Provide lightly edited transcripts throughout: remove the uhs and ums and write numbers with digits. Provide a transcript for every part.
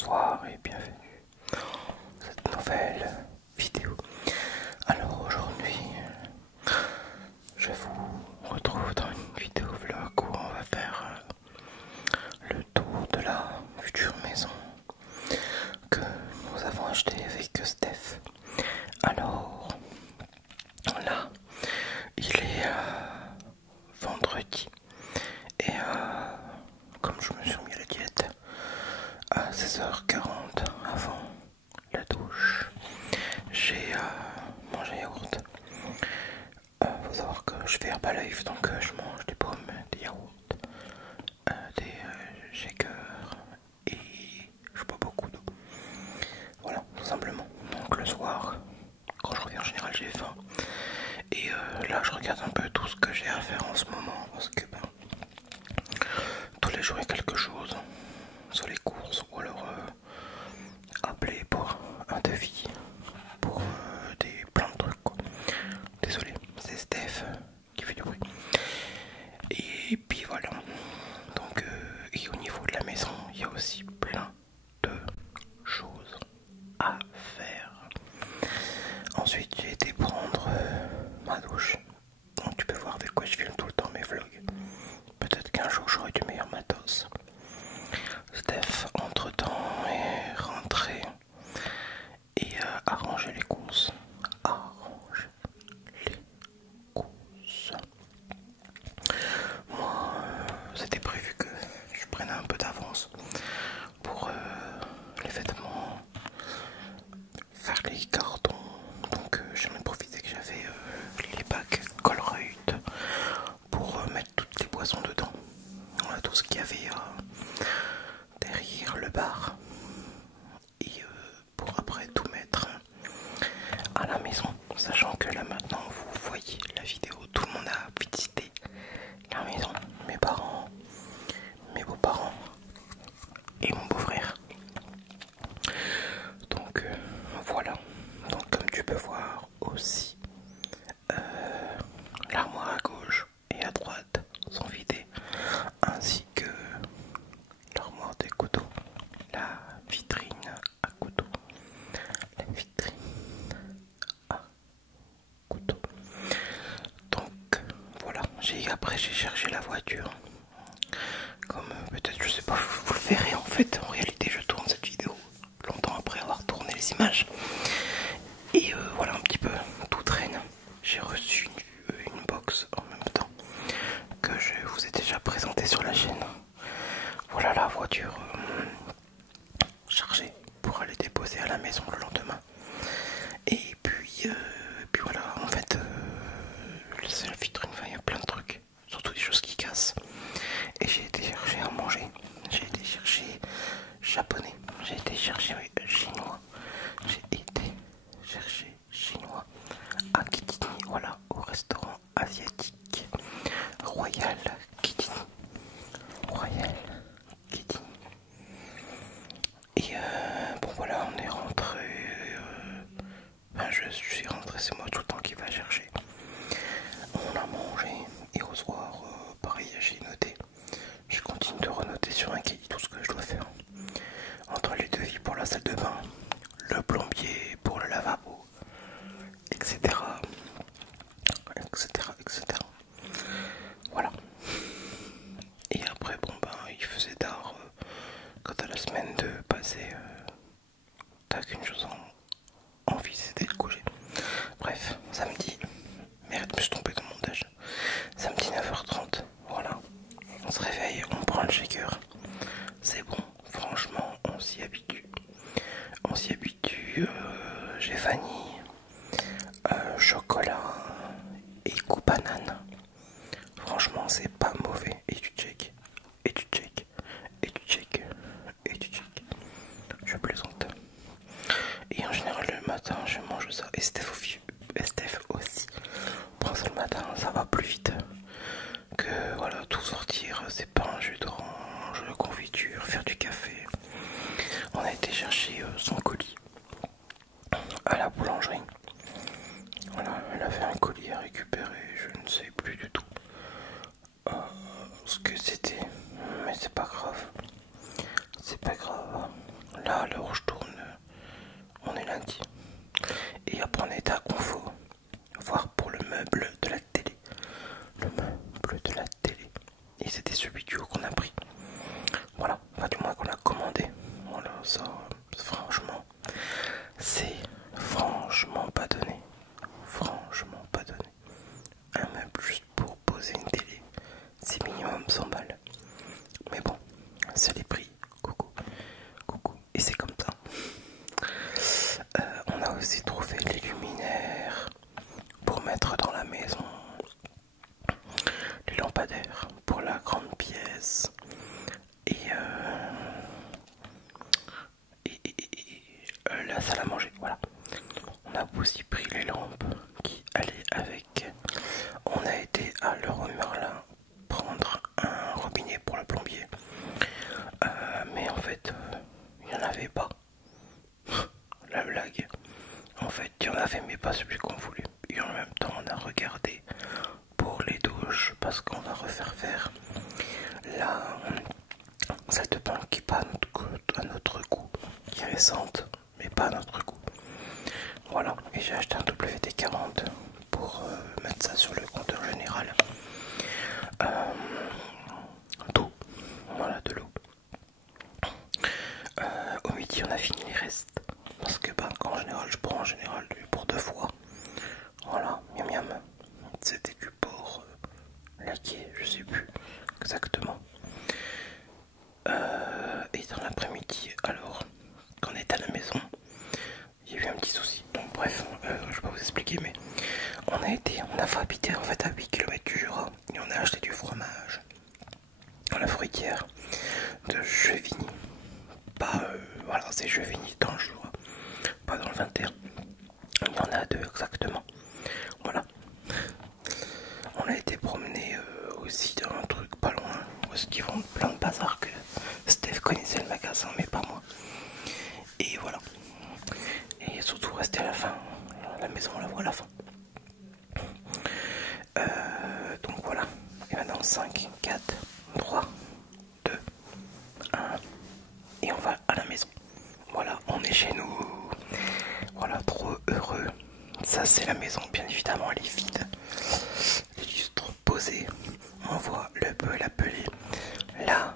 bonsoir et bienvenue dans cette nouvelle vidéo. Alors aujourd'hui, je vous retrouve dans une vidéo vlog où on va faire le tour de la future maison que nous avons achetée avec Steph. Alors là, il est vendredi et comme je me suis mis à la diète à 16h40 avant la douche, j'ai mangé yaourt. Faut savoir que je fais Herbalife, donc je mange des pommes, des yaourts, des shakers et je bois beaucoup d'eau. Voilà, tout simplement. Donc le soir, quand je reviens en général, j'ai faim. Et là, je regarde un peu tout ce que j'ai à faire en ce moment parce que tous les jours il y a quelque chose sur les courses ou alors appeler pour un devis pour plein de trucs quoi. Désolé, c'est Steph qui fait du bruit. Et puis voilà. Donc et au niveau de la maison, il y a aussi plein de choses à faire. Ensuite, j'ai été prendre ma douche. Donc tu peux voir avec quoi je filme tout le temps mes vlogs. Peut-être qu'un jour j'aurai du meilleur matos. Steph, entre temps, est rentré et a rangé les courses. Arrange les courses. Moi, c'était prévu que je prenne un peu d'avance pour les vêtements, faire les cartons. Donc j'en ai profité que j'avais les bacs Colruyt pour mettre toutes les boissons dedans. Voilà tout ce qu'il y avait derrière le bar. Et pour après tout mettre à la maison. Sachant que là maintenant vous voyez la vidéo, tout le monde a visité la maison. Mes parents, mes beaux-parents et mon beau-frère. Donc voilà. Donc comme tu peux voir aussi, l'armoire à gauche et à droite sont vidées, ainsi que l'armoire des couteaux, la vitrine à couteaux, la vitrine à couteaux. Donc voilà, après j'ai cherché la voiture. Comme peut-être, je sais pas, vous le verrez en fait, en réalité je tourne cette vidéo longtemps après avoir tourné les images. Et voilà un petit peu, tout traîne. J'ai reçu une box en même temps que je vous ai déjà présenté sur la chaîne. Voilà la voiture chargée pour aller déposer à la maison le lendemain. Et puis voilà, en fait, c'est la vitrine, il y a plein de trucs, surtout des choses qui cassent. Et j'ai été chercher à manger, j'ai été chercher japonais, j'ai été chercher chinois, j'ai été chercher chinois à Kitini, voilà, au restaurant asiatique Royal Kitini. Royal Kitini. Et bon voilà, on est rentré. Je suis rentré, c'est moi tout le temps qui va chercher. On a mangé et au soir, pareil, j'ai noté. Je continue de renoter sur un cahier tout ce que je dois faire. Entre les devis pour la salle de bain, le plombier pour le lavabo, etc. etc. etc. Voilà. Et après, bon il faisait tard. Quant à la semaine de passer, t'as qu'une chose en envie, c'était de coucher. Bref, samedi, merde, je me suis trompé de montage. Samedi 9h30, voilà. On se réveille, on prend le shaker. C'est bon, franchement, on s'y habitue. On s'y habitue. J'ai vanille, chocolat et goût banane. Franchement, c'est pas mauvais. Et tu check, et tu check, et tu check, et tu check. Je plaisante. Et en général, le matin, je mange ça. Et Steph aussi prend ça le matin. Ça va plus vite que voilà, tout sortir. C'est pas un jus d'orange, confiture, faire du café. On a été chercher son colis à la boulangerie. Voilà, elle avait un colis à récupérer. Je ne sais plus du tout ce que c'était, mais c'est pas grave. C'est pas grave. Là, lampadaire pour la grande pièce et, la salle à manger. Voilà. On a aussi pris les lampes qui allaient avec. On a été à Leroy Merlin prendre un robinet pour le plombier. Mais en fait, il n'y en avait pas. La blague. En fait, il y en avait mais pas celui qu'on voulait. Et en même temps, on a regardé pour les douches parce qu'on va refaire faire la salle de bain qui n'est pas à notre goût, qui est récente mais pas à notre goût. Voilà, et j'ai acheté un WD-40 pour mettre ça sur le compteur général. D'eau, voilà, de l'eau. Au midi, on a fini les restes parce que en général, je prends en général pour 2 fois. Voilà, miam miam. C'était du porc laqué, je sais plus exactement. Et dans l'après-midi, alors, quand on est à la maison, il y a eu un petit souci. Donc bref, je vais pas vous expliquer, mais on a fait habiter en fait à 8 km du Jura et on a acheté du fromage dans la fruitière de Chevigny. Pas, voilà, c'est Chevigny dans le Jura, pas dans le 21. Il y en a 2 exactement. Voilà. On a été promener aussi dans un truc pas loin où est-ce qu'ils vendent plein de bazar que Steph connaissait le magasin mais pas moi. Et voilà. Et surtout rester à la fin. La maison on la voit à la fin. Donc voilà. Et maintenant 5, 4, 3, 2, 1. Et on va à la maison. Voilà, on est chez nous. Voilà, trop heureux. Ça c'est la maison, bien évidemment elle est vide. Elle est juste trop posée. On voit le peu la pelée. Là,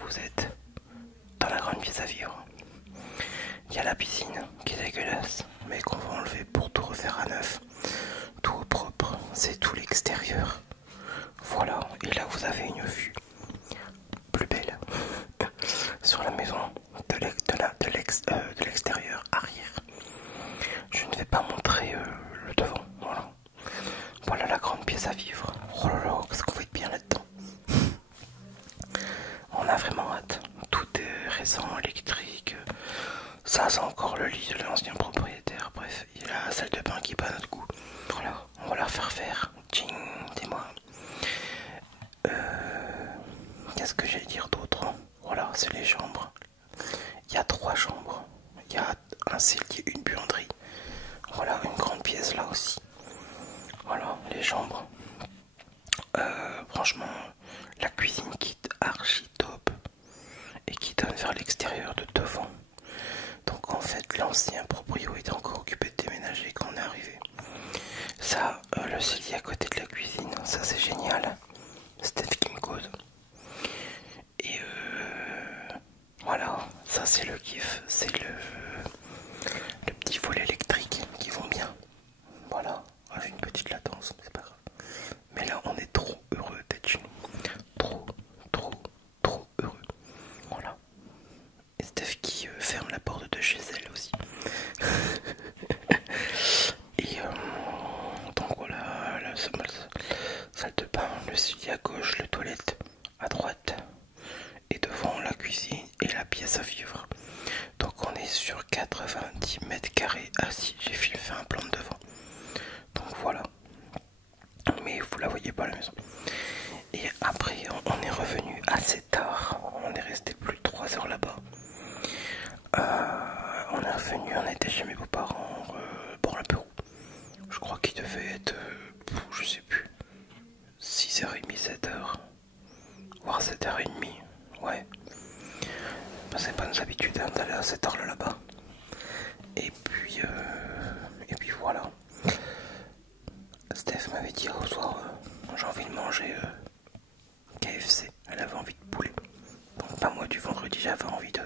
vous êtes dans la grande pièce à vivre. Il y a la piscine qui est dégueulasse, mais qu'on va enlever pour tout refaire à neuf. Tout au propre, c'est tout l'extérieur. Voilà, et là vous avez une vue plus belle sur la maison de l'extérieur arrière. Je ne vais pas montrer le devant. Voilà. Voilà la grande pièce à vivre. Oh là là, qu'est-ce qu'on va être bien là-dedans. On a vraiment hâte. Tout est récent, électrique. Ça, c'est encore le lit de l'ancien propriétaire. Bref, il y a la salle de bain qui est pas à notre goût. Voilà, on va la refaire faire. Tching, dis-moi. Qu'est-ce que j'allais dire d'autre? Voilà, c'est les chambres. Il y a 3 chambres. Il y a un cellier, une buanderie. Voilà, une grande pièce là aussi. Voilà, les chambres. Franchement, la cuisine qui est archi top et qui donne vers l'extérieur de devant. Donc en fait, l'ancien proprio était encore occupé de déménager quand on est arrivé. Ça, le cellier à côté de la cuisine, ça c'est génial. C'était ce qui me cause. Et voilà, ça c'est le kiff, c'est le petit volet électrique qui vont bien. Voilà, j'ai une petite latence, c'est pas grave. Mais là on est trop heureux d'être chez nous. Trop heureux. Voilà. Et Steph qui ferme la porte de chez elle aussi. Et donc voilà, la salle de bain, le cellier à gauche, le toilette à droite. Et devant la cuisine et la pièce à vivre. Donc on est sur 90 mètres carrés assis. J'ai fait un plan de devant. Donc voilà. Mais vous la voyez pas la maison. Et après on est revenu assez tard. On est resté plus de 3 heures là-bas. On est revenu, on était chez mes beaux-parents pour le Pérou. Je crois qu'il devait être, je sais plus, 6h30, 7h. Voire 7h30. Ouais. C'est pas nos habitudes d'aller à cette heure là-bas. Et puis voilà. Steph m'avait dit au soir, j'ai envie de manger KFC. Elle avait envie de poulet. Donc pas moi du vendredi, j'avais envie de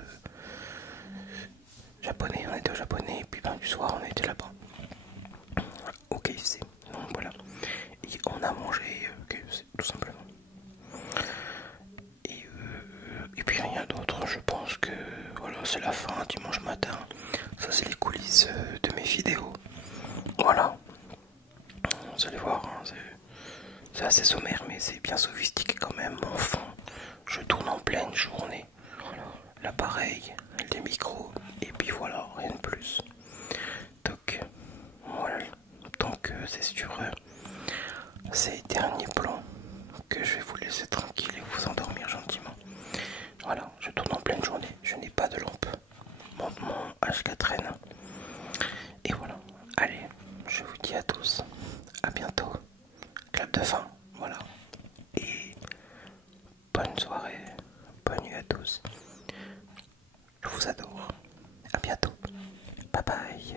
japonais. On était au japonais et puis du soir on était là-bas au KFC. Donc voilà. Et on a mangé KFC tout simplement. Et puis rien d'autre, je pense que voilà, c'est la fin, dimanche matin. Ça c'est les coulisses de mes vidéos. Voilà. Vous allez voir, hein, c'est assez sommaire mais c'est bien sophistiqué. laisser tranquille et vous endormir gentiment. Voilà, je tourne en pleine journée, je n'ai pas de lampe. Mon H4N. Et voilà, allez, je vous dis à tous, à bientôt. Clap de fin, voilà. Et bonne soirée, bonne nuit à tous. Je vous adore. À bientôt. Bye bye.